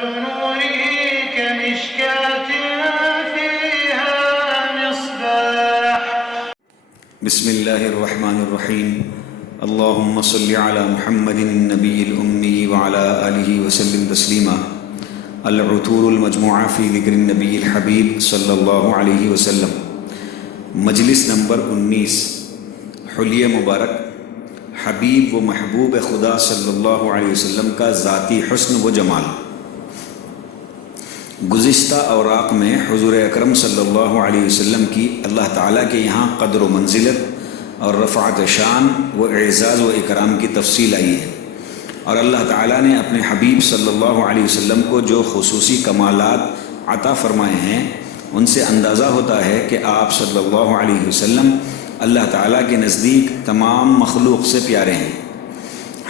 مثل نوره كمشكاة فيها مصباح. بسم الله الرحمن الرحيم. اللهم صل على محمد النبي الأمي وعلى آله وسلم تسليما. العطور المجموعة في ذكر النبي الحبيب صلی اللہ علیہ وسلم. مجلس نمبر 19. حلیہ مبارک حبیب و محبوب خدا صلی اللہ علیہ وسلم کا ذاتی حسن و جمال. گزشتہ اوراق میں حضور اکرم صلی اللہ علیہ وسلم کی اللہ تعالیٰ کے یہاں قدر و منزلت اور رفعت شان و اعزاز و اکرام کی تفصیل آئی ہے، اور اللہ تعالیٰ نے اپنے حبیب صلی اللہ علیہ وسلم کو جو خصوصی کمالات عطا فرمائے ہیں ان سے اندازہ ہوتا ہے کہ آپ صلی اللہ علیہ وسلم اللہ تعالیٰ کے نزدیک تمام مخلوق سے پیارے ہیں،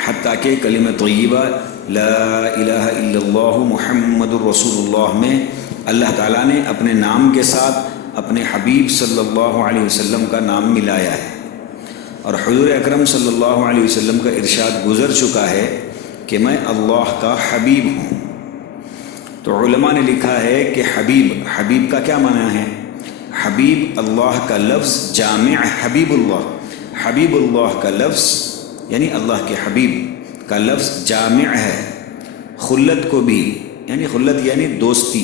حتیٰ کہ کلمہ طیبہ لا الہ الا اللہ محمد الرسول اللہ میں اللہ تعالیٰ نے اپنے نام کے ساتھ اپنے حبیب صلی اللہ علیہ وسلم کا نام ملایا ہے. اور حضور اکرم صلی اللہ علیہ وسلم کا ارشاد گزر چکا ہے کہ میں اللہ کا حبیب ہوں. تو علماء نے لکھا ہے کہ حبیب کا کیا معنی ہے؟ حبیب اللہ کا لفظ جامع حبیب اللہ کا لفظ یعنی اللہ کے حبیب کا لفظ جامع ہے. خلت کو بھی خلت یعنی دوستی،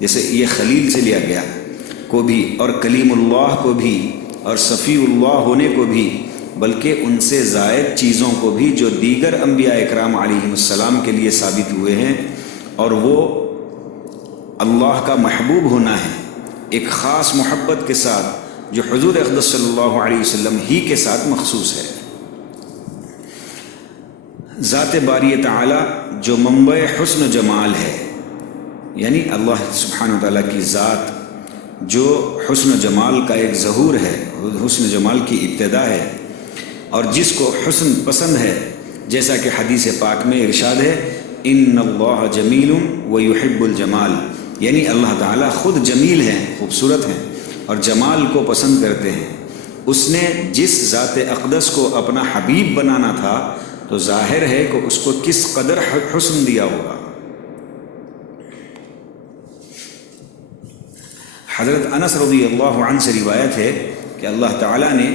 جیسے یہ خلیل سے لیا گیا، کو بھی، اور کلیم اللہ کو بھی، اور صفی اللہ ہونے کو بھی، بلکہ ان سے زائد چیزوں کو بھی جو دیگر انبیاء اکرام علیہ السلام کے لیے ثابت ہوئے ہیں. اور وہ اللہ کا محبوب ہونا ہے ایک خاص محبت کے ساتھ جو حضور اقدس صلی اللہ علیہ وسلم ہی کے ساتھ مخصوص ہے. ذات باری تعالی جو منبع حسن و جمال ہے، یعنی اللہ سبحانہ وتعالیٰ کی ذات جو حسن و جمال کا ایک ظہور ہے، حسن و جمال کی ابتدا ہے، اور جس کو حسن پسند ہے، جیسا کہ حدیث پاک میں ارشاد ہے ان اللہ جمیل و یحب الجمال، یعنی اللہ تعالیٰ خود جمیل ہیں، خوبصورت ہیں، اور جمال کو پسند کرتے ہیں. اس نے جس ذات اقدس کو اپنا حبیب بنانا تھا تو ظاہر ہے کہ اس کو کس قدر حسن دیا ہوگا. حضرت انس رضی اللہ عنہ سے روایت ہے کہ اللہ تعالیٰ نے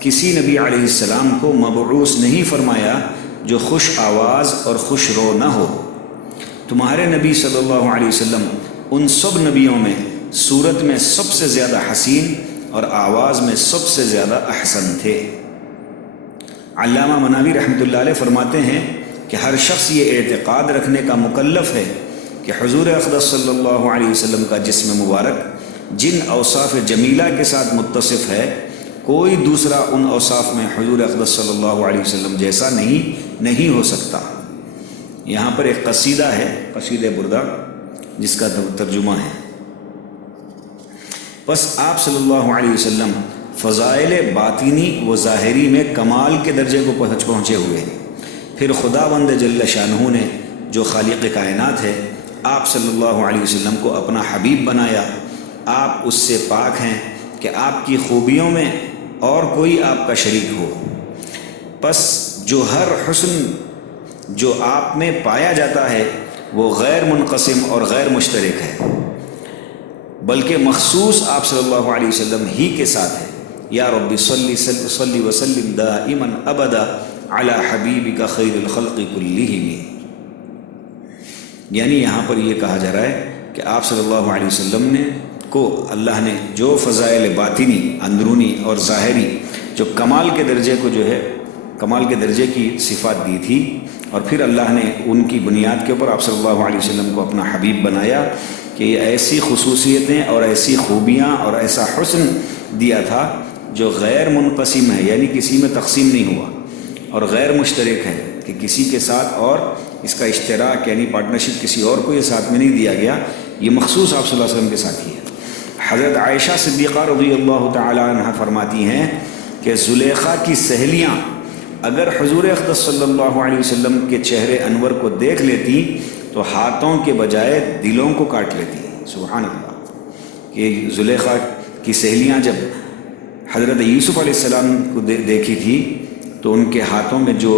کسی نبی علیہ السلام کو مبعوث نہیں فرمایا جو خوش آواز اور خوش رو نہ ہو. تمہارے نبی صلی اللہ علیہ وسلم ان سب نبیوں میں صورت میں سب سے زیادہ حسین اور آواز میں سب سے زیادہ احسن تھے. علامہ مناوی رحمۃ اللہ علیہ فرماتے ہیں کہ ہر شخص یہ اعتقاد رکھنے کا مکلف ہے کہ حضور اقدس صلی اللہ علیہ وسلم کا جسم مبارک جن اوصاف جمیلہ کے ساتھ متصف ہے، کوئی دوسرا ان اوصاف میں حضور اقدس صلی اللہ علیہ وسلم جیسا نہیں ہو سکتا. یہاں پر ایک قصیدہ ہے، قصیدہ بردہ، جس کا ترجمہ ہے: بس آپ صلی اللہ علیہ وسلم فضائل باطنی و ظاہری میں کمال کے درجے کو پہنچے ہوئے ہیں. پھر خداوند جل شانہ نے جو خالق کائنات ہے آپ صلی اللہ علیہ وسلم کو اپنا حبیب بنایا. آپ اس سے پاک ہیں کہ آپ کی خوبیوں میں اور کوئی آپ کا شریک ہو. پس جو ہر حسن جو آپ میں پایا جاتا ہے وہ غیر منقسم اور غیر مشترک ہے، بلکہ مخصوص آپ صلی اللہ علیہ وسلم ہی کے ساتھ ہے. یا رب صلی وسلم دائما ابدا علی حبیبک خیر الخلق کلہم. یعنی یہاں پر یہ کہا جا رہا ہے کہ آپ صلی اللہ علیہ وسلم کو اللہ نے جو فضائل باطنی، اندرونی اور ظاہری، جو کمال کے درجے کو کمال کے درجے کی صفات دی تھی، اور پھر اللہ نے ان کی بنیاد کے اوپر آپ صلی اللہ علیہ وسلم کو اپنا حبیب بنایا کہ یہ ایسی خصوصیتیں اور ایسی خوبیاں اور ایسا حسن دیا تھا جو غیر منقسم ہے، یعنی کسی میں تقسیم نہیں ہوا، اور غیر مشترک ہے کہ کسی کے ساتھ اور اس کا اشتراک یعنی پارٹنرشپ کسی اور کو یہ ساتھ میں نہیں دیا گیا، یہ مخصوص آپ صلی اللہ علیہ وسلم کے ساتھ ہی ہے. حضرت عائشہ صدیقہ رضی اللہ تعالی عنہ فرماتی ہیں کہ زلیخا کی سہیلیاں اگر حضور اقدس صلی اللہ علیہ وسلم کے چہرے انور کو دیکھ لیتی تو ہاتھوں کے بجائے دلوں کو کاٹ لیتی. سبحان اللہ. کہ زلیخا کی سہیلیاں جب حضرت یوسف علیہ السلام کو دیکھی تھی تو ان کے ہاتھوں میں جو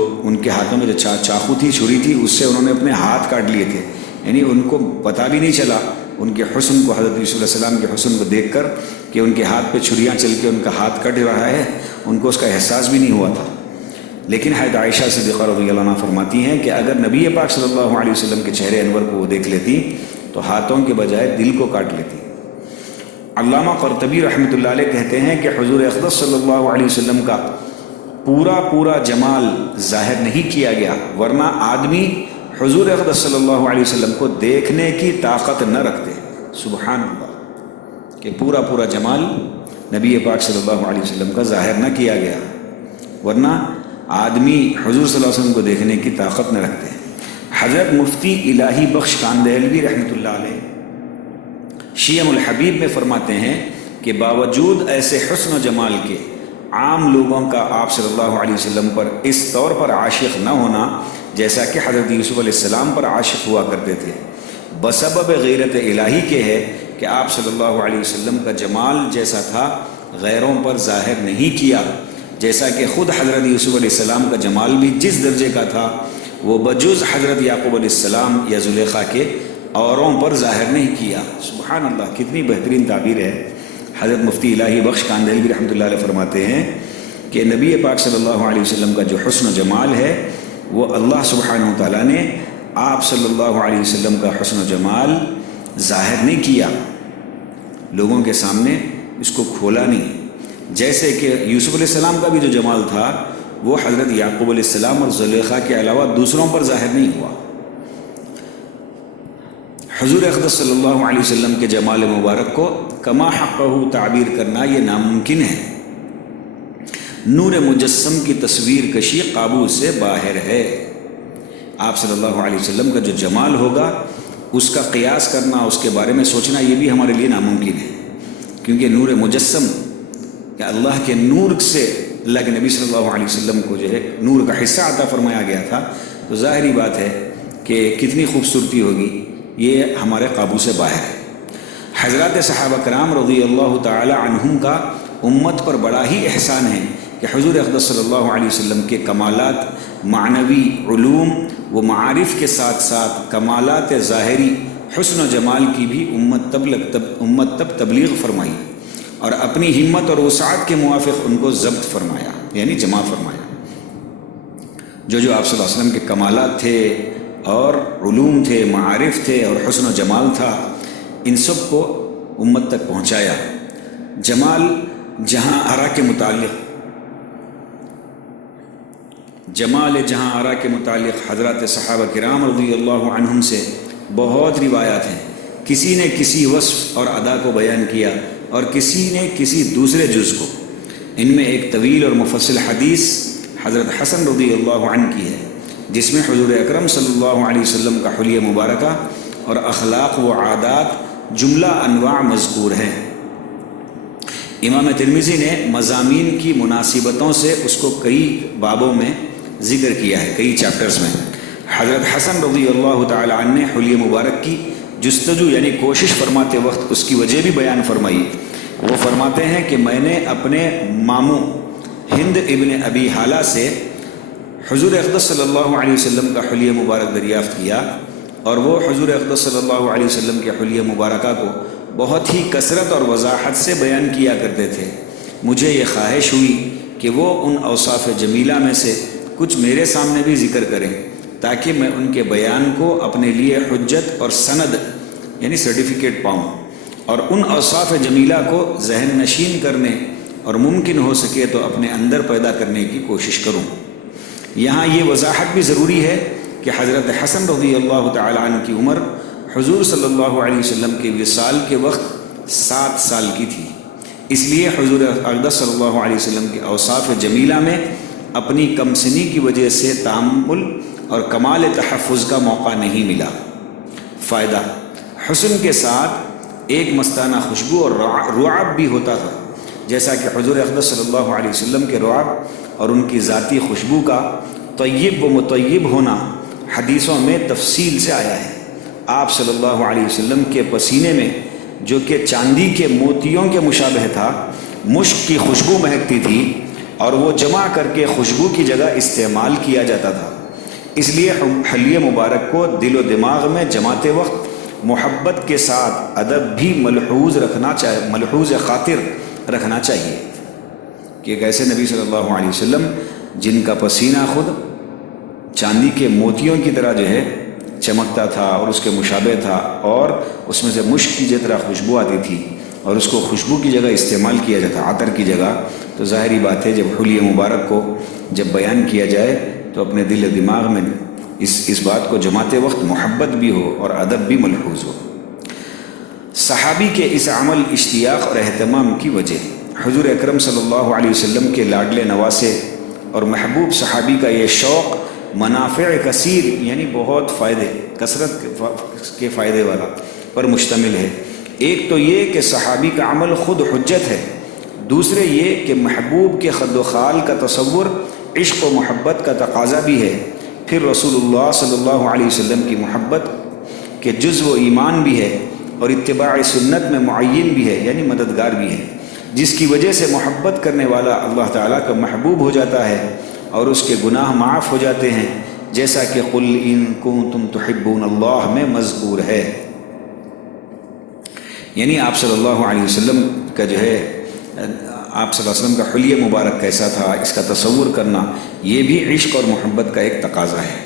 چاقو تھی، چھری تھی، اس سے انہوں نے اپنے ہاتھ کاٹ لیے تھے یعنی ان کو پتہ بھی نہیں چلا ان کے حسن کو، حضرت یوسف علیہ السلام کے حسن کو دیکھ کر کہ ان کے ہاتھ پہ چھریاں چل کے ان کا ہاتھ کٹ رہا ہے، ان کو اس کا احساس بھی نہیں ہوا تھا۔ لیکن حضرت عائشہ صدیقہ رضی اللہ عنہ فرماتی ہیں کہ اگر نبی پاک صلی اللہ علیہ وسلم کے چہرے انور کو وہ دیکھ لیتی تو ہاتھوں کے بجائے دل کو کاٹ لیتی۔ علامہ قرطبی رحمۃ اللہ علیہ کہتے ہیں کہ حضور اقدس صلی اللہ علیہ وسلم کا پورا جمال ظاہر نہیں کیا گیا، ورنہ آدمی حضور اقدس صلی اللہ علیہ وسلم کو دیکھنے کی طاقت نہ رکھتے۔ سبحان اللہ، کہ پورا جمال نبی پاک صلی اللہ علیہ وسلم کا ظاہر نہ کیا گیا، ورنہ آدمی حضور صلی اللہ علیہ وسلم کو دیکھنے کی طاقت نہ رکھتے۔ حضرت مفتی الہی بخش کاندہلوی رحمۃ اللہ علیہ شیعہ الحبیب میں فرماتے ہیں کہ باوجود ایسے حسن و جمال کے عام لوگوں کا آپ صلی اللہ علیہ وسلم پر اس طور پر عاشق نہ ہونا جیسا کہ حضرت یوسف علیہ السلام پر عاشق ہوا کرتے تھے، بسبب غیرت الہی کے ہے کہ آپ صلی اللہ علیہ وسلم کا جمال جیسا تھا غیروں پر ظاہر نہیں کیا، جیسا کہ خود حضرت یوسف علیہ السلام کا جمال بھی جس درجے کا تھا وہ بجز حضرت یعقوب علیہ السلام یا زلیخا کے اوروں پر ظاہر نہیں کیا۔ سبحان اللہ، کتنی بہترین تعبیر ہے۔ حضرت مفتی الہی بخش کاندہلوی رحمۃ اللہ علیہ فرماتے ہیں کہ نبی پاک صلی اللہ علیہ وسلم کا جو حسن و جمال ہے وہ اللہ سبحانہ و تعالیٰ نے آپ صلی اللہ علیہ وسلم کا حسن و جمال ظاہر نہیں کیا، لوگوں کے سامنے اس کو کھولا نہیں، جیسے کہ یوسف علیہ السلام کا بھی جو جمال تھا وہ حضرت یعقوب علیہ السلام اور زلیخا کے علاوہ دوسروں پر ظاہر نہیں ہوا۔ حضور اقدس صلی اللہ علیہ وسلم کے جمال مبارک کو کما حقہ تعبیر کرنا یہ ناممکن ہے۔ نور مجسم کی تصویر کشی قابو سے باہر ہے۔ آپ صلی اللہ علیہ وسلم کا جو جمال ہوگا اس کا قیاس کرنا، اس کے بارے میں سوچنا یہ بھی ہمارے لیے ناممکن ہے، کیونکہ نور مجسم کہ اللہ کے نور سے اللہ کے نبی صلی اللہ علیہ وسلم کو جو ہے نور کا حصہ عطا فرمایا گیا تھا، تو ظاہری بات ہے کہ کتنی خوبصورتی ہوگی، یہ ہمارے قابو سے باہر ہے۔ حضرات صحابہ کرام رضی اللہ تعالی عنہم کا امت پر بڑا ہی احسان ہے کہ حضور اقدس صلی اللہ علیہ وسلم کے کمالات معنوی علوم و معارف کے ساتھ ساتھ کمالات ظاہری حسن و جمال کی بھی امت تک تبلیغ فرمائی اور اپنی ہمت اور وسعت کے موافق ان کو ضبط فرمایا، یعنی جمع فرمایا۔ جو آپ صلی اللہ علیہ وسلم کے کمالات تھے اور علوم تھے، معارف تھے اور حسن و جمال تھا، ان سب کو امت تک پہنچایا۔ جمال جہاں آرا کے متعلق حضرات صحابہ کرام رضی اللہ عنہم سے بہت روایات ہیں، کسی نے کسی وصف اور ادا کو بیان کیا اور کسی نے کسی دوسرے جز کو۔ ان میں ایک طویل اور مفصل حدیث حضرت حسن رضی اللہ عنہ کی ہے، جس میں حضور اکرم صلی اللہ علیہ وسلم کا حلیہ مبارکہ اور اخلاق و عادات جملہ انواع مذکور ہیں۔ امام ترمذی نے مضامین کی مناسبتوں سے اس کو کئی بابوں میں ذکر کیا ہے، کئی چیپٹرز میں۔ حضرت حسن رضی اللہ تعالی عنہ نے حلیہ مبارک کی جستجو یعنی کوشش فرماتے وقت اس کی وجہ بھی بیان فرمائی۔ وہ فرماتے ہیں کہ میں نے اپنے ماموں ہند ابن ابی حالہ سے حضور اقدس صلی اللہ علیہ وسلم کا حلیہ مبارک دریافت کیا، اور وہ حضور اقدس صلی اللہ علیہ وسلم کے حلیہ مبارکہ کو بہت ہی کثرت اور وضاحت سے بیان کیا کرتے تھے۔ مجھے یہ خواہش ہوئی کہ وہ ان اوصاف جمیلہ میں سے کچھ میرے سامنے بھی ذکر کریں، تاکہ میں ان کے بیان کو اپنے لیے حجت اور سند یعنی سرٹیفکیٹ پاؤں، اور ان اوصاف جمیلہ کو ذہن نشین کرنے اور ممکن ہو سکے تو اپنے اندر پیدا کرنے کی کوشش کروں۔ یہاں یہ وضاحت بھی ضروری ہے کہ حضرت حسن رضی اللہ تعالی عنہ کی عمر حضور صلی اللہ علیہ وسلم کے وصال کے وقت 7 سال کی تھی، اس لیے حضور اقدس صلی اللہ علیہ وسلم کے اوصاف جمیلہ میں اپنی کم سنی کی وجہ سے تأمل اور کمال تحفظ کا موقع نہیں ملا۔ فائدہ: حسن کے ساتھ ایک مستانہ خوشبو اور رعب بھی ہوتا تھا، جیسا کہ حضور اقدس صلی اللہ علیہ وسلم کے رعب اور ان کی ذاتی خوشبو کا طیب و مطیب ہونا حدیثوں میں تفصیل سے آیا ہے۔ آپ صلی اللہ علیہ وسلم کے پسینے میں، جو کہ چاندی کے موتیوں کے مشابہ تھا، مشک کی خوشبو مہکتی تھی اور وہ جمع کر کے خوشبو کی جگہ استعمال کیا جاتا تھا۔ اس لیے حلیہ مبارک کو دل و دماغ میں جماتے وقت محبت کے ساتھ ادب بھی ملحوظ خاطر رکھنا چاہیے کہ ایک ایسے نبی صلی اللہ علیہ وسلم جن کا پسینہ خود چاندی کے موتیوں کی طرح جو ہے چمکتا تھا اور اس کے مشابہ تھا، اور اس میں سے مشک کی طرح خوشبو آتی تھی، اور اس کو خوشبو کی جگہ استعمال کیا جاتا، عطر کی جگہ، تو ظاہری بات ہے جب حلیہ مبارک کو جب بیان کیا جائے تو اپنے دل و دماغ میں اس بات کو جماتے وقت محبت بھی ہو اور ادب بھی ملحوظ ہو۔ صحابی کے اس عمل، اشتیاق اور اہتمام کی وجہ حضور اکرم صلی اللہ علیہ وسلم کے لاڈلے نواسے اور محبوب صحابی کا یہ شوق منافع کثیر یعنی بہت فائدے، کثرت کے فائدے والا پر مشتمل ہے۔ ایک تو یہ کہ صحابی کا عمل خود حجت ہے، دوسرے یہ کہ محبوب کے خد و خال کا تصور عشق و محبت کا تقاضا بھی ہے، پھر رسول اللہ صلی اللہ علیہ وسلم کی محبت کے جزو و ایمان بھی ہے، اور اتباع سنت میں معین بھی ہے یعنی مددگار بھی ہے، جس کی وجہ سے محبت کرنے والا اللہ تعالیٰ کا محبوب ہو جاتا ہے اور اس کے گناہ معاف ہو جاتے ہیں، جیسا کہ قل ان کنتم تحبون اللہ میں مذکور ہے۔ یعنی آپ صلی اللہ علیہ وسلم کا جو ہے، آپ صلی اللہ علیہ وسلم کا حلیہ مبارک کیسا تھا اس کا تصور کرنا، یہ بھی عشق اور محبت کا ایک تقاضا ہے،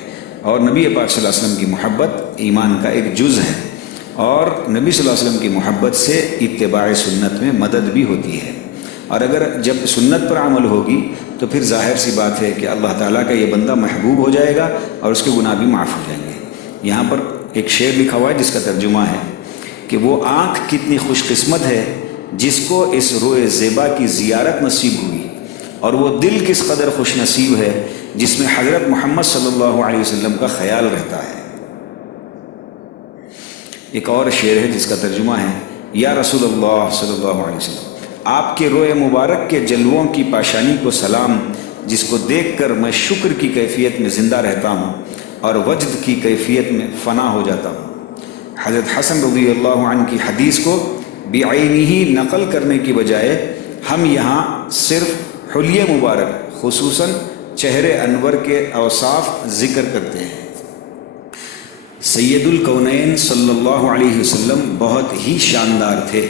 اور نبی پاک صلی اللہ علیہ وسلم کی محبت ایمان کا ایک جز ہے، اور نبی صلی اللہ علیہ وسلم کی محبت سے اتباع سنت میں مدد بھی ہوتی ہے، اور اگر جب سنت پر عمل ہوگی تو پھر ظاہر سی بات ہے کہ اللہ تعالیٰ کا یہ بندہ محبوب ہو جائے گا اور اس کے گناہ بھی معاف ہو جائیں گے۔ یہاں پر ایک شعر لکھا ہوا ہے جس کا ترجمہ ہے کہ وہ آنکھ کتنی خوش قسمت ہے جس کو اس روئے زیبا کی زیارت نصیب ہوئی، اور وہ دل کس قدر خوش نصیب ہے جس میں حضرت محمد صلی اللہ علیہ وسلم کا خیال رہتا ہے۔ ایک اور شعر ہے جس کا ترجمہ ہے، یا رسول اللہ صلی اللہ علیہ وسلم، آپ کے روئے مبارک کے جلووں کی پاشانی کو سلام، جس کو دیکھ کر میں شکر کی کیفیت میں زندہ رہتا ہوں اور وجد کی کیفیت میں فنا ہو جاتا ہوں۔ حضرت حسن رضی اللہ عنہ کی حدیث کو بعینہ نقل کرنے کی بجائے ہم یہاں صرف حلیہ مبارک خصوصاً چہرے انور کے اوصاف ذکر کرتے ہیں۔ سید الکونین صلی اللہ علیہ وسلم بہت ہی شاندار تھے،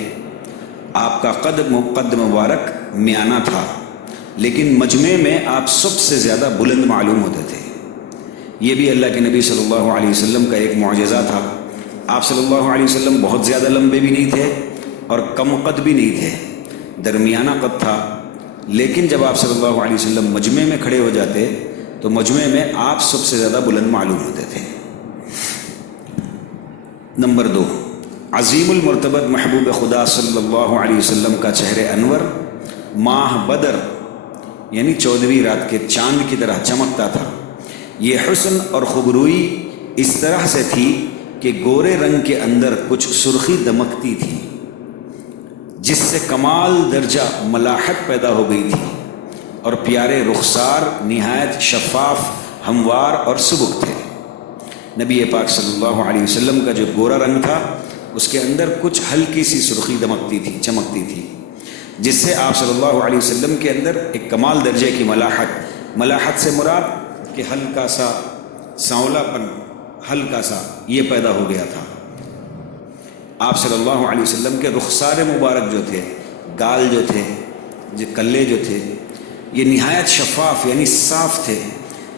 آپ کا قد مبارک میانہ تھا، لیکن مجمع میں آپ سب سے زیادہ بلند معلوم ہوتے تھے۔ یہ بھی اللہ کے نبی صلی اللہ علیہ وسلم کا ایک معجزہ تھا۔ آپ صلی اللہ علیہ وسلم بہت زیادہ لمبے بھی نہیں تھے اور کم قد بھی نہیں تھے، درمیانہ قد تھا، لیکن جب آپ صلی اللہ علیہ وسلم مجمع میں کھڑے ہو جاتے تو مجمع میں آپ سب سے زیادہ بلند معلوم ہوتے تھے۔ نمبر 2، عظیم المرتبت محبوب خدا صلی اللہ علیہ وسلم کا چہرے انور ماہ بدر یعنی 14ویں رات کے چاند کی طرح چمکتا تھا۔ یہ حسن اور خوبروئی اس طرح سے تھی کہ گورے رنگ کے اندر کچھ سرخی دمکتی تھی، جس سے کمال درجہ ملاحت پیدا ہو گئی تھی، اور پیارے رخسار نہایت شفاف، ہموار اور سبک تھے۔ نبی پاک صلی اللہ علیہ وسلم کا جو گورا رنگ تھا اس کے اندر کچھ ہلکی سی سرخی دمکتی تھی، چمکتی تھی، جس سے آپ صلی اللہ علیہ وسلم کے اندر ایک کمال درجے کی ملاحت سے مراد کہ ہلکا سا سانولا پن، ہلکا سا یہ پیدا ہو گیا تھا۔ آپ صلی اللہ علیہ وسلم کے رخسار مبارک جو تھے، گال جو تھے، جو کلے جو تھے، یہ نہایت شفاف یعنی صاف تھے،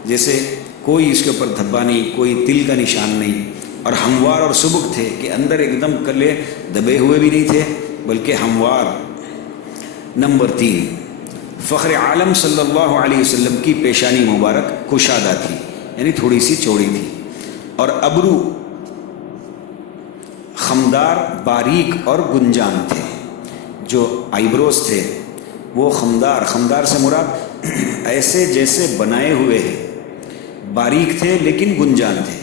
جیسے کوئی اس کے اوپر دھبا نہیں، کوئی تل کا نشان نہیں، اور ہموار اور سبک تھے کہ اندر ایک دم کلے دبے ہوئے بھی نہیں تھے بلکہ ہموار۔ نمبر 3، فخر عالم صلی اللہ علیہ وسلم کی پیشانی مبارک کشادہ تھی یعنی تھوڑی سی چوڑی تھی، اور ابرو خمدار، باریک اور گنجان تھے۔ جو آئیبروز تھے وہ خمدار سے مراد ایسے جیسے بنائے ہوئے ہیں، باریک تھے لیکن گنجان تھے۔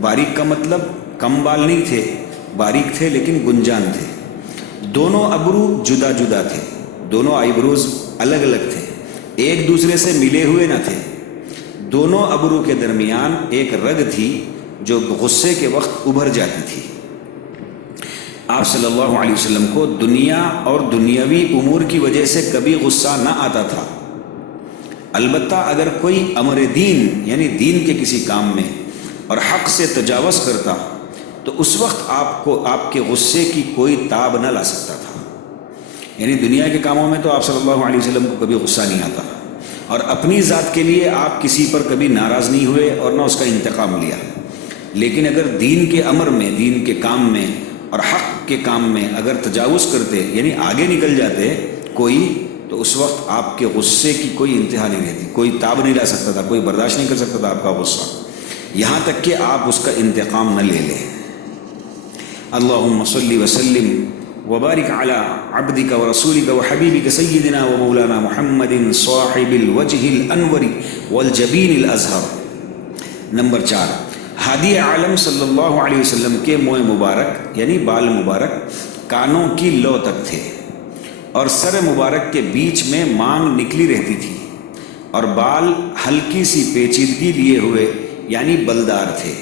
باریک کا مطلب کم بال نہیں تھے، باریک تھے لیکن گنجان تھے۔ دونوں ابرو جدا جدا تھے، دونوں آئیبروز الگ الگ تھے، ایک دوسرے سے ملے ہوئے نہ تھے۔ دونوں ابرو کے درمیان ایک رگ تھی جو غصے کے وقت ابھر جاتی تھی۔ آپ صلی اللہ علیہ وسلم کو دنیا اور دنیاوی امور کی وجہ سے کبھی غصہ نہ آتا تھا، البتہ اگر کوئی امر دین یعنی دین کے کسی کام میں اور حق سے تجاوز کرتا تو اس وقت آپ کے غصے کی کوئی تاب نہ لا سکتا تھا. یعنی دنیا کے کاموں میں تو آپ صلی اللہ علیہ وسلم کو کبھی غصہ نہیں آتا، اور اپنی ذات کے لیے آپ کسی پر کبھی ناراض نہیں ہوئے اور نہ اس کا انتقام لیا. لیکن اگر دین کے امر میں، دین کے کام میں اور حق کے کام میں اگر تجاوز کرتے یعنی آگے نکل جاتے کوئی، تو اس وقت آپ کے غصے کی کوئی انتہا نہیں رہتی، کوئی تاب نہیں لا سکتا تھا، کوئی برداشت نہیں کر سکتا تھا آپ کا غصہ، یہاں تک کہ آپ اس کا انتقام نہ لے لیں. اللہم صلی وسلم وبارک علی عبدک ورسولک وحبیبک سیدنا ومولانا محمد صاحب الوجہ الانور والجبین الازہر. نمبر 4، ہادی عالم صلی اللہ علیہ وسلم کے منہ مبارک یعنی بال مبارک کانوں کی لو تک تھے، اور سر مبارک کے بیچ میں مانگ نکلی رہتی تھی، اور بال ہلکی سی پیچیدگی لیے ہوئے یعنی بلدار تھے.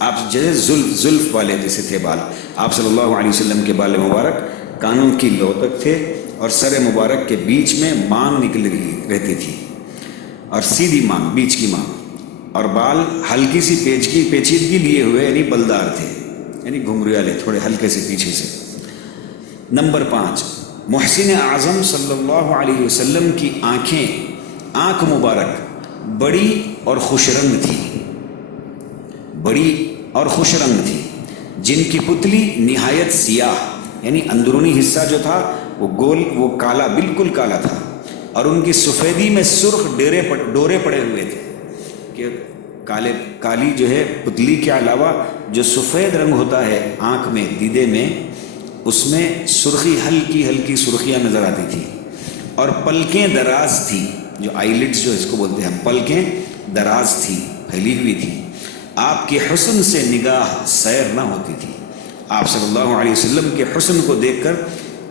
آپ جیسے زلف والے جیسے تھے بال، آپ صلی اللہ علیہ وسلم کے بال مبارک کانوں کی لو تک تھے، اور سر مبارک کے بیچ میں مانگ نکل رہتی تھی، اور سیدھی مانگ، بیچ کی مانگ، اور بال ہلکی سی پیچیدگی لیے ہوئے یعنی بلدار تھے، یعنی گھنگرو والے تھوڑے ہلکے سے پیچھے سے. نمبر 5، محسن اعظم صلی اللہ علیہ وسلم کی آنکھ مبارک بڑی اور خوش رنگ تھی، بڑی اور خوش رنگ تھی، جن کی پتلی نہایت سیاہ یعنی اندرونی حصہ جو تھا وہ گول، وہ کالا، بالکل کالا تھا، اور ان کی سفیدی میں سرخ ڈورے پڑے ہوئے تھے کہ کالی جو ہے پتلی کے علاوہ جو سفید رنگ ہوتا ہے آنکھ میں، دیدے میں، اس میں سرخی، ہلکی ہلکی سرخیاں نظر آتی تھی، اور پلکیں دراز تھی، جو آئی لڈس جو اس کو بولتے ہیں، پلکیں دراز تھی، پھیلی ہوئی تھی. آپ کے حسن سے نگاہ سیر نہ ہوتی تھی. آپ صلی اللہ علیہ وسلم کے حسن کو دیکھ کر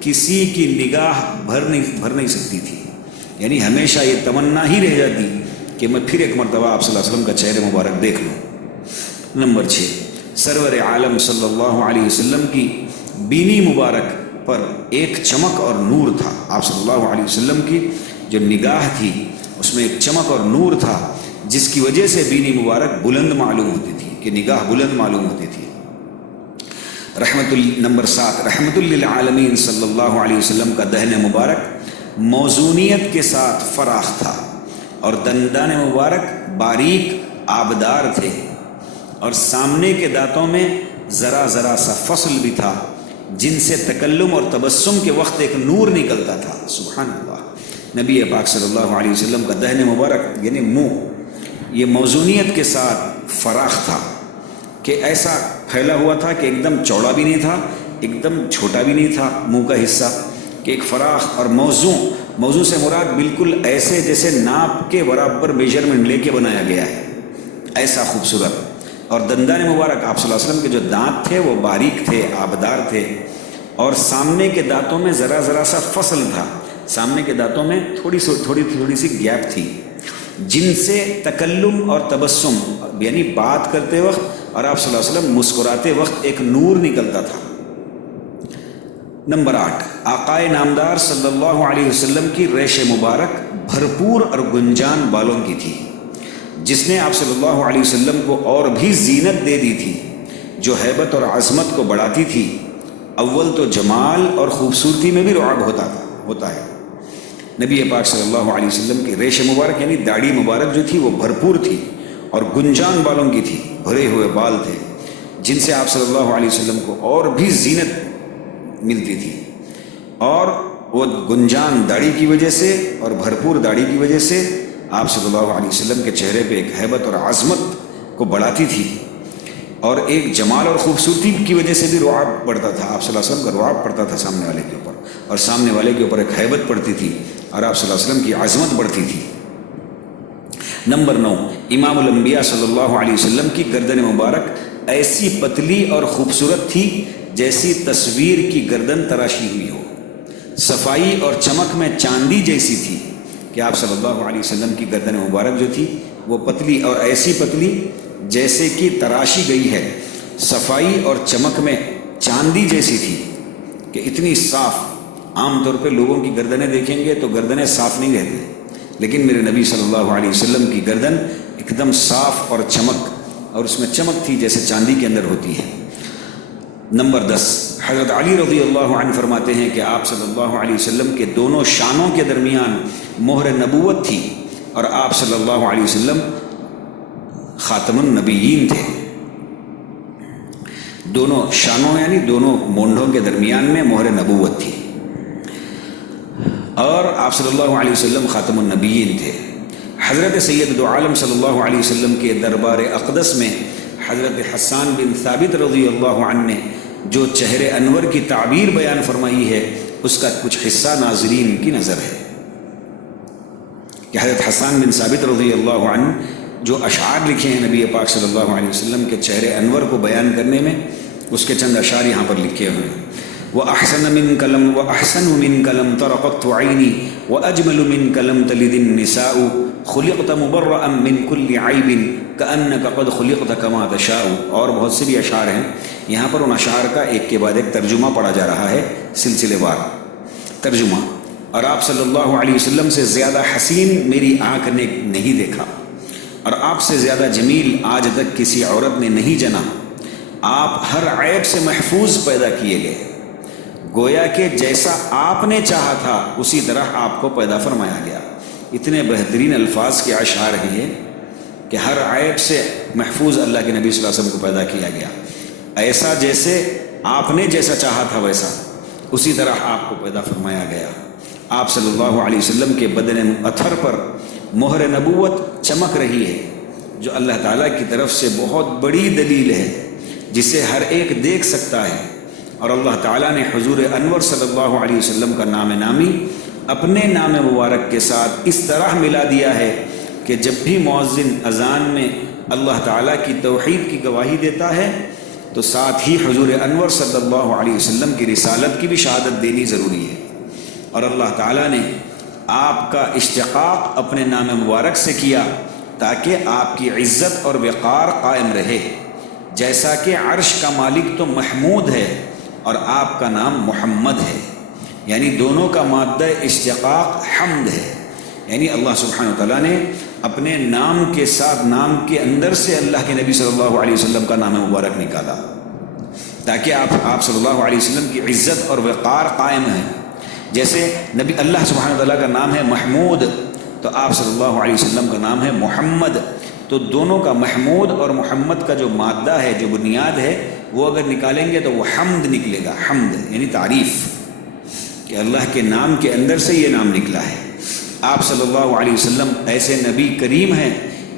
کسی کی نگاہ بھر نہیں سکتی تھی، یعنی ہمیشہ یہ تمنا ہی رہ جاتی کہ میں پھر ایک مرتبہ آپ صلی اللہ علیہ وسلم کا چہرے مبارک دیکھ لوں. نمبر 6، سرور عالم صلی اللہ علیہ وسلم کی بینی مبارک پر ایک چمک اور نور تھا. آپ صلی اللہ علیہ وسلم کی جو نگاہ تھی اس میں ایک چمک اور نور تھا، جس کی وجہ سے بینی مبارک بلند معلوم ہوتی تھی، کہ نگاہ بلند معلوم ہوتی تھی. نمبر 7، رحمت للعالمین صلی اللہ علیہ وسلم کا دہن مبارک موزونیت کے ساتھ فراخ تھا، اور دندان مبارک باریک آبدار تھے، اور سامنے کے دانتوں میں ذرا سا فصل بھی تھا، جن سے تکلم اور تبسم کے وقت ایک نور نکلتا تھا. سبحان اللہ. نبی پاک صلی اللہ علیہ وسلم کا دہن مبارک یعنی منہ، یہ موزونیت کے ساتھ فراخ تھا، کہ ایسا پھیلا ہوا تھا کہ ایک دم چوڑا بھی نہیں تھا، ایک دم چھوٹا بھی نہیں تھا منہ کا حصہ، کہ ایک فراخ اور موضوع سے مراد بالکل ایسے جیسے ناپ کے برابر میجرمنٹ لے کے بنایا گیا ہے، ایسا خوبصورت. اور دندان مبارک آپ صلی اللہ علیہ وسلم کے جو دانت تھے وہ باریک تھے، آبدار تھے، اور سامنے کے دانتوں میں ذرا سا فصل تھا، سامنے کے دانتوں میں تھوڑی سی گیپ تھی، جن سے تکلم اور تبسم یعنی بات کرتے وقت اور آپ صلی اللہ علیہ وسلم مسکراتے وقت ایک نور نکلتا تھا. نمبر 8، آقائے نامدار صلی اللہ علیہ وسلم کی ریش مبارک بھرپور اور گنجان بالوں کی تھی، جس نے آپ صلی اللہ علیہ وسلم کو اور بھی زینت دے دی تھی، جو ہیبت اور عظمت کو بڑھاتی تھی. اول تو جمال اور خوبصورتی میں بھی رعب ہوتا ہے. نبی پاک صلی اللہ علیہ وسلم کی ریش مبارک یعنی داڑھی مبارک جو تھی وہ بھرپور تھی اور گنجان بالوں کی تھی، بھرے ہوئے بال تھے، جن سے آپ صلی اللہ علیہ وسلم کو اور بھی زینت ملتی تھی. اور وہ گنجان داڑھی کی وجہ سے اور بھرپور داڑھی کی وجہ سے آپ صلی اللہ علیہ وسلم کے چہرے پہ ایک ہیبت اور عظمت کو بڑھاتی تھی، اور ایک جمال اور خوبصورتی کی وجہ سے بھی رعب پڑتا تھا. آپ صلی اللہ علیہ وسلم کا رعب پڑتا تھا سامنے والے کے اوپر، اور سامنے والے کے اوپر ایک ہیبت پڑتی تھی، اور آپ صلی اللہ علیہ وسلم کی عظمت بڑھتی تھی. نمبر 9، امام الانبیاء صلی اللہ علیہ وسلم کی گردن مبارک ایسی پتلی اور خوبصورت تھی جیسی تصویر کی گردن تراشی ہوئی ہو، صفائی اور چمک میں چاندی جیسی تھی. کہ آپ صلی اللہ علیہ وسلم کی گردن مبارک جو تھی وہ پتلی اور ایسی پتلی جیسے کہ تراشی گئی ہے، صفائی اور چمک میں چاندی جیسی تھی، کہ اتنی صاف. عام طور پہ لوگوں کی گردنیں دیکھیں گے تو گردنیں صاف نہیں رہتی، لیکن میرے نبی صلی اللہ علیہ وسلم کی گردن ایک دم صاف اور چمک، اور اس میں چمک تھی جیسے چاندی کے اندر ہوتی ہے۔ نمبر 10، حضرت علی رضی اللہ عنہ فرماتے ہیں کہ آپ صلی اللہ علیہ وسلم کے دونوں شانوں کے درمیان مہر نبوت تھی، اور آپ صلی اللہ علیہ وسلم خاتم النبیین تھے۔ دونوں شانوں یعنی دونوں مونڈھوں کے درمیان میں مہر نبوت تھی، اور آپ صلی اللہ علیہ وسلم خاتم النبیین تھے۔ حضرت سید دو عالم صلی اللہ علیہ وسلم کے دربار اقدس میں حضرت حسان بن ثابت رضی اللہ عنہ نے جو چہرے انور کی تعبیر بیان فرمائی ہے، اس کا کچھ حصہ ناظرین کی نظر ہے کہ حضرت حسان بن ثابت رضی اللہ عنہ جو اشعار لکھے ہیں نبی پاک صلی اللہ علیہ وسلم کے چہرے انور کو بیان کرنے میں، اس کے چند اشعار یہاں پر لکھے ہوئے ہیں۔ وَأَحْسَنَ مِنْكَ لَمْ وَأَحْسَنُ مِنْكَ لَمْ تَرَقَتْ عَيْنِي وَأَجْمَلُ مِنْكَ لَمْ تَلِدِ النِّسَاءُ خُلِقْتَ مُبَرَّأً مِنْ كُلِّ عَيْبٍ كَأَنَّكَ قَدْ خُلِقْتَ كَمَا تَشَاءُ۔ اور بہت سے بھی اشعار ہیں، یہاں پر ان اشعار کا ایک کے بعد ایک ترجمہ پڑھا جا رہا ہے، سلسلے وار ترجمہ۔ اور آپ صلی اللہ علیہ وسلم سے زیادہ حسین میری آنکھ نے نہیں دیکھا، اور آپ سے زیادہ جمیل آج تک کسی عورت نے نہیں جنا۔ آپ ہر عیب سے محفوظ پیدا کیے گئے، گویا کہ جیسا آپ نے چاہا تھا اسی طرح آپ کو پیدا فرمایا گیا۔ اتنے بہترین الفاظ کے اشعار ہیں یہ کہ ہر عیب سے محفوظ اللہ کے نبی صلی اللہ علیہ وسلم کو پیدا کیا گیا، ایسا جیسے آپ نے جیسا چاہا تھا ویسا اسی طرح آپ کو پیدا فرمایا گیا۔ آپ صلی اللہ علیہ وسلم کے بدن اطہر پر مہر نبوت چمک رہی ہے، جو اللہ تعالیٰ کی طرف سے بہت بڑی دلیل ہے جسے ہر ایک دیکھ سکتا ہے۔ اور اللہ تعالیٰ نے حضور انور صلی اللہ علیہ وسلم کا نام نامی اپنے نام مبارک کے ساتھ اس طرح ملا دیا ہے کہ جب بھی مؤذن اذان میں اللہ تعالیٰ کی توحید کی گواہی دیتا ہے تو ساتھ ہی حضور انور صلی اللہ علیہ وسلم کی رسالت کی بھی شہادت دینی ضروری ہے۔ اور اللہ تعالیٰ نے آپ کا اشتقاق اپنے نام مبارک سے کیا تاکہ آپ کی عزت اور وقار قائم رہے، جیسا کہ عرش کا مالک تو محمود ہے اور آپ کا نام محمد ہے، یعنی دونوں کا مادہ اشتقاق حمد ہے، یعنی اللہ سبحانہ وتعالیٰ نے اپنے نام کے ساتھ نام کے اندر سے اللہ کے نبی صلی اللہ علیہ وسلم کا نام مبارک نکالا تاکہ آپ صلی اللہ علیہ وسلم کی عزت اور وقار قائم ہے۔ جیسے نبی اللہ سبحانہ وتعالیٰ کا نام ہے محمود، تو آپ صلی اللہ علیہ وسلم کا نام ہے محمد، تو دونوں کا محمود اور محمد کا جو مادہ ہے، جو بنیاد ہے، وہ اگر نکالیں گے تو وہ حمد نکلے گا۔ حمد یعنی تعریف، کہ اللہ کے نام کے اندر سے یہ نام نکلا ہے۔ آپ صلی اللہ علیہ وسلم ایسے نبی کریم ہیں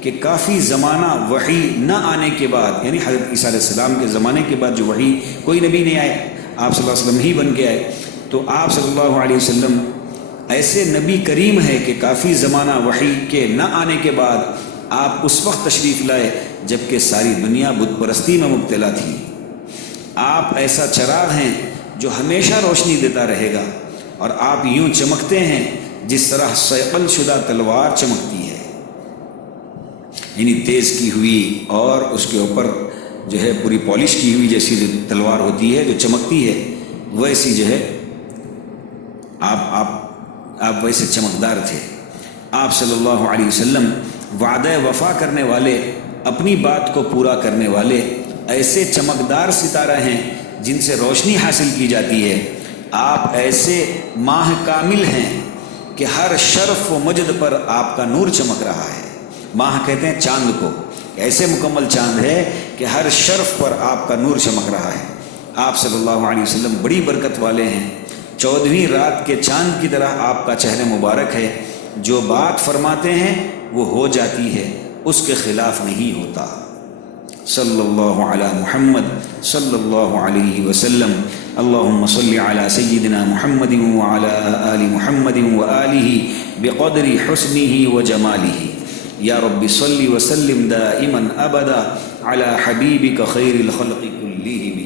کہ کافی زمانہ وحی نہ آنے کے بعد، یعنی حضرت عیسیٰ علیہ السلام کے زمانے کے بعد جو وحی کوئی نبی نہیں آئے، آپ صلی اللہ علیہ وسلم ہی بن کے آئے، تو آپ صلی اللہ علیہ وسلم ایسے نبی کریم ہے کہ کافی زمانہ وحی کے نہ آنے کے بعد آپ اس وقت تشریف لائے جب کہ ساری دنیا بت پرستی میں مبتلا تھی۔ آپ ایسا چراغ ہیں جو ہمیشہ روشنی دیتا رہے گا، اور آپ یوں چمکتے ہیں جس طرح صیقل شدہ تلوار چمکتی ہے، یعنی تیز کی ہوئی اور اس کے اوپر جو ہے پوری پالش کی ہوئی جیسی جو تلوار ہوتی ہے جو چمکتی ہے، ویسی جو ہے آپ ویسے چمکدار تھے۔ آپ صلی اللہ علیہ وسلم وعدہ وفا کرنے والے، اپنی بات کو پورا کرنے والے، ایسے چمکدار ستارہ ہیں جن سے روشنی حاصل کی جاتی ہے۔ آپ ایسے ماہ کامل ہیں کہ ہر شرف و مجد پر آپ کا نور چمک رہا ہے۔ ماہ کہتے ہیں چاند کو، ایسے مکمل چاند ہے کہ ہر شرف پر آپ کا نور چمک رہا ہے۔ آپ صلی اللہ علیہ وسلم بڑی برکت والے ہیں، 14ویں رات کے چاند کی طرح آپ کا چہرہ مبارک ہے، جو بات فرماتے ہیں وہ ہو جاتی ہے، اس کے خلاف نہیں ہوتا۔ صلی اللہ علی محمد صلی اللہ علیہ وسلم۔ اللہم صلی علی سیدنا محمد وعلی آل محمد وآلہ بقدر حسنہ وجمالہ۔ یا رب صلی وسلم دائما ابدا علی حبیبک خیر الخلق کلہم۔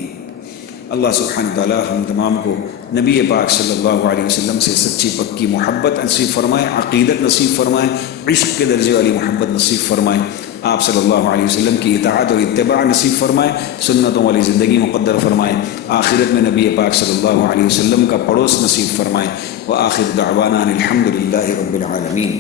اللہ سبحانہ تعالیٰ ہم تمام کو نبی پاک صلی اللہ علیہ وسلم سے سچی پکی محبت نصیب فرمائے، عقیدت نصیب فرمائے، عشق کے درجے والی محبت نصیب فرمائے، آپ صلی اللہ علیہ وسلم کی اطاعت اور اتباع نصیب فرمائے، سنتوں والی زندگی مقدر فرمائے، آخرت میں نبی پاک صلی اللہ علیہ وسلم کا پڑوس نصیب فرمائے۔ وآخر دعوانا الحمد للہ رب العالمین۔